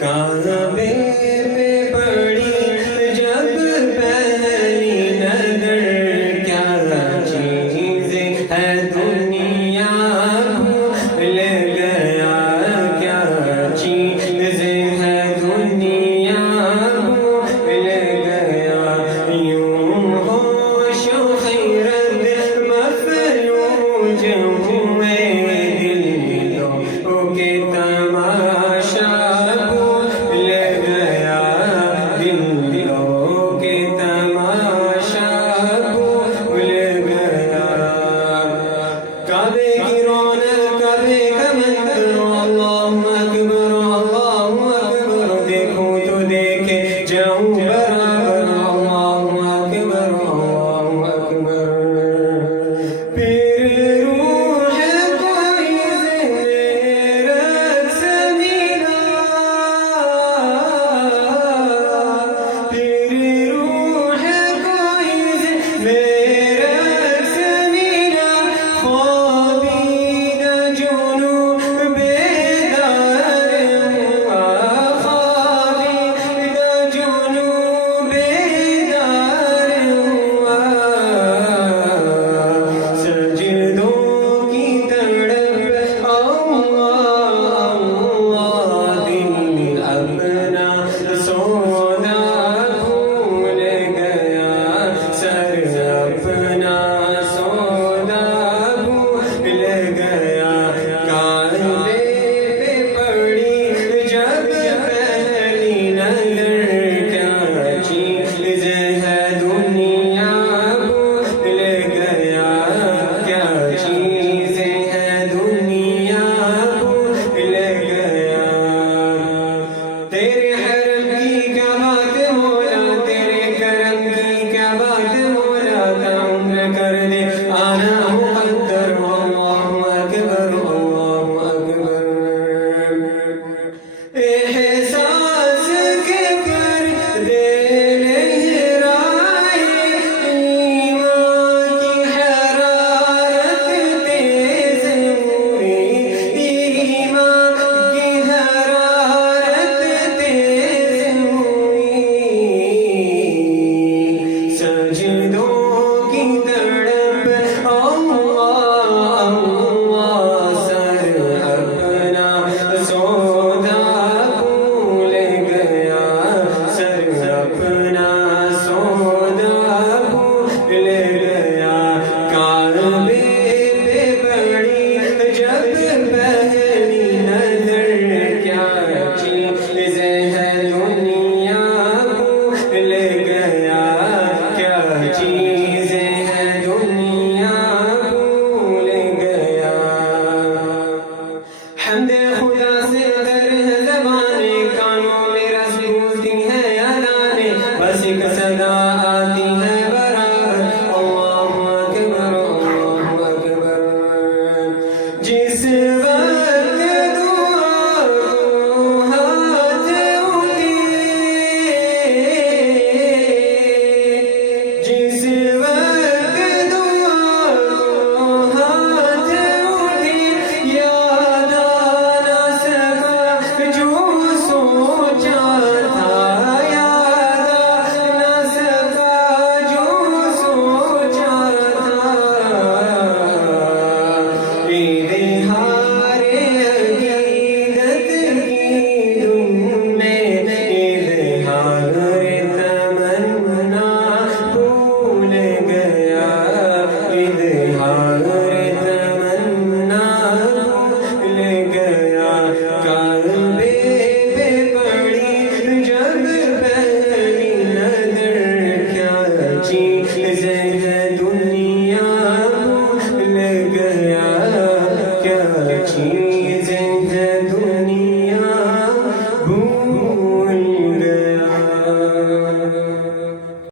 کعبے پہ پڑی جب پہلی نظر، کیا چیزیں ہے دنیا بھول گیا، کیا چیزیں ہے دنیا بھول گیا، یوں ہوش و خیرت مفلوج ہوئے دلوں کے تماشا بھول گیا، دلوں کے تماشا بھول گیا، کعبے کی رونق کعبے کا منظر، اللہ اکبر دیکھوں تو دیکھے جاؤں برابر، اللہ اکبر پھر روح کوئی زیرت سے ملا، پھر روح کوئی زیرت سے ملا، خوابیدہ جنون بیدار ہوا، خوابیدہ جنون بیدار ہوا، سجدوں کی تڑپ اللہ دل اپنا سونا بھول گیا، سر اپنا سونا بھول گیا، کعبے پہ پڑی جب پہلی نظر، کیا چیزیں ہے دنیا بھول گیا، کیا چیزیں ہے دنیا بھول گیا، تیرے حرم کی کیا بات مولا، تیرے کرم کی کیا بات مولا، عمر کر دے آنا مقدر، اللہ اکبر